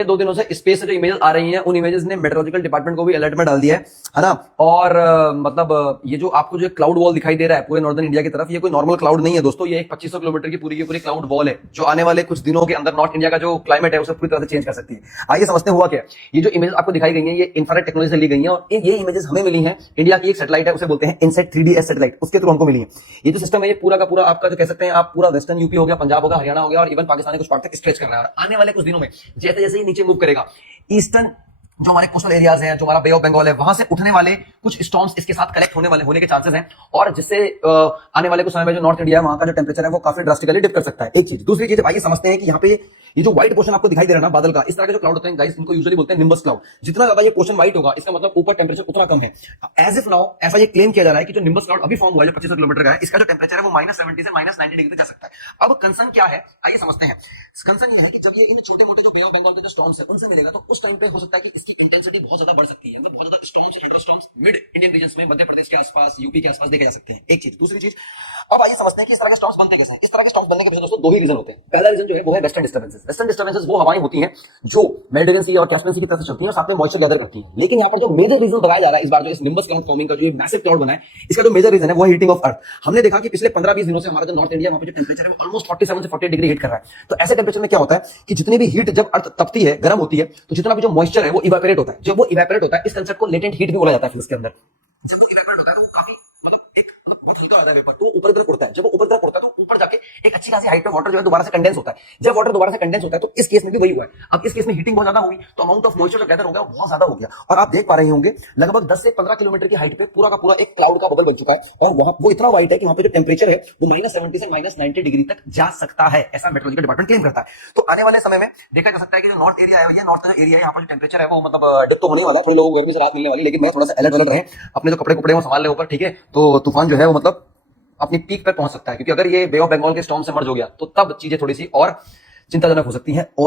2 दिनों से स्पेस से जो इमेजेस आ रही हैं उन इमेजेस ने मेट्रोलॉजिकल डिपार्टमेंट को भी अलर्ट में डाल दिया है ना। और ये जो आपको जो क्लाउड वॉल दिखाई दे रहा है पूरे नॉर्दर्न इंडिया की तरफ, ये कोई नॉर्मल क्लाउड नहीं है दोस्तों, ये एक 2500 किलोमीटर की पूरी क्लाउड वॉल है जो आने वाले कुछ दिनों के अंदर नॉर्थ इंडिया का जो क्लाइमेट है उसे पूरी तरह से चेंज कर सकती है। आइए समझते हैं हुआ क्या। ये जो इमेज आपको दिखाई गई है ये इंफ्रारेड टेक्नोलॉजी से ली गई है और ये इमेजेस हमें मिली है इंडिया की एक सैटेलाइट है उसे बोलते हैं इनसेट 3DS सैटेलाइट, उसके थ्रू हमको मिली है। ये जो सिस्टम है ये पूरा का पूरा आपका जो कह सकते हैं आप पूरा वेस्टर्न यूपी हो गया, पंजाब हो गया, हरियाणा हो गया और इवन पाकिस्तान के कुछ पार्ट तक स्ट्रेच कर रहा है। आने वाले कुछ दिनों में जैसे जैसे ये नीचे मूव करेगा ईस्टर्न जो हमारे कोस्टल एरियाज हैं, जो हमारा बे ऑफ बंगाल है, वहां से उठने वाले कुछ स्टॉर्म्स इसके साथ कलेक्ट होने के चांसेस हैं और जिससे आने वाले कुछ समय में जो नॉर्थ इंडिया है वहां का जो टेंपरेचर है वो काफी ड्रास्टिकली डिप कर सकता है। एक चीज। दूसरी चीज आइए समझते हैं कि यहाँ पे ये जो व्हाइट पोर्शन आपको दिखाई दे रहा है ना बादल का, इस तरह के जो क्लाउड होते हैं गाइस इनको यूजुअली बोलते हैं निम्बस क्लाउड। जितना ज्यादा ये पोर्शन व्हाइट होगा इसका मतलब ऊपर टेंपरेचर उतना कम है। एज इफ नाउ ऐसा ये क्लेम किया जा रहा है कि जो निम्बस क्लाउड अभी फॉर्म हुआ है जो 2500 किलोमीटर का है, इसका जो टेंपरेचर है वो -70 से -90 डिग्री तक जा सकता है। अब कंसर्न क्या है आइए समझते हैं। कंसर्न ये है कि जब ये इन छोटे मोटे जो बे ऑफ बंगाल के जो स्टॉर्म्स है उनसे मिलेगा तो उस टाइम पे हो सकता है कि इसकी इंटेंसिटी बहुत ज्यादा बढ़ सकती है। बहुत ज्यादा storms, hydro storms mid Indian reason में मध्य प्रदेश के आसपास, यूपी के आसपास देखे जा सकते हैं। एक चीज। दूसरी चीज अब आइए समझते हैं कि इस तरह के स्टॉर्म्स बनते कैसे हैं। इस तरह के स्टॉर्म्स बनने के पीछे दोस्तों दो ही रीजन होते हैं। पहला रीजन जो है वो है वेस्टर्न डिस्टर्बेंसेस। वेस्टर्न डिस्टर्बेंसेस वो हवाएं होती हैं जो मेडिटेरियन सी और कैस्पियन सी की तरफ से चलती हैं और साथ में मॉइस्चर गैदर करती हैं। लेकिन यहाँ पर जो मेजर रीजन बताया जा रहा है इस बार जो इस निम्बस क्लाउड फॉर्मिंग का जो मैसिव क्लाउड बना है, इसका जो मेजर रीजन है वो है हीटिंग ऑफ अर्थ। हमने देखा कि पिछले 15-20 दिनों से हमारा जो नॉर्थ इंडिया वहां पे जो टेंपरेचर है वो ऑलमोस्ट 47 से 48 डिग्री हीट कर रहा है। तो ऐसे टेंपरेचर में क्या होता है कि जितनी भी हीट जब अर्थ तपती है, गर्म होती है, तो जितना भी जो मॉइस्चर है वो इवेपोरेट होता है। जब वो इवेपोरेट होता है इस कंसेप्ट को लेटेंट हीट भी बोला जाता है। फिर उसके अंदर जब वो इवेपोरेट होता है तो वो काफी बहुत हल्का होता है वेपर, तो ऊपर तरफ उड़ता है। जब वो ऊपर तरफ उड़ता है तो ऊपर जाके एक अच्छी खासी हाइट पे वाटर जो है दोबारा से कंडेंस होता है। जब वाटर दोबारा से कंडेंस होता है तो इस केस में भी वही हुआ है। अब इस केस में हीटिंग बहुत ज्यादा हुई तो अमाउंट ऑफ मॉइस्चर जो गैदर हो गया वो बहुत ज्यादा हो गया और आप देख पा रहे होंगे लगभग 10 से 15 किलोमीटर की हाइट पे पूरा का पूरा एक क्लाउड का बबल बन चुका है और वहां वो इतना वाइट है कि वहां पे जो टेंपरेचर है वो -70 से -90 डिग्री तक जा सकता है, ऐसा मेट्रोलॉजिकल डिपार्टमेंट क्लेम करता है। तो आने वाले समय में देखा जा सकता है कि जो नॉर्थ एरिया है ये नॉर्थ का एरिया है यहाँ पर जो टेंपरेचर है वो डिप तो होने वाला, थोड़े लोगों को गर्मी से राहत मिलने वाली, लेकिन मैं थोड़ा सा अलर्ट रहे, अपने जो कपड़े वो संभाल ले ऊपर, ठीक है। तो तूफान जो है वो अपनी पीक पर पहुंच सकता है क्योंकि अगर ये बे ऑफ बंगाल के स्टॉर्म से मर्ज हो गया तो तब चीजें थोड़ी सी और चिंताजनक हो सकती हैं। और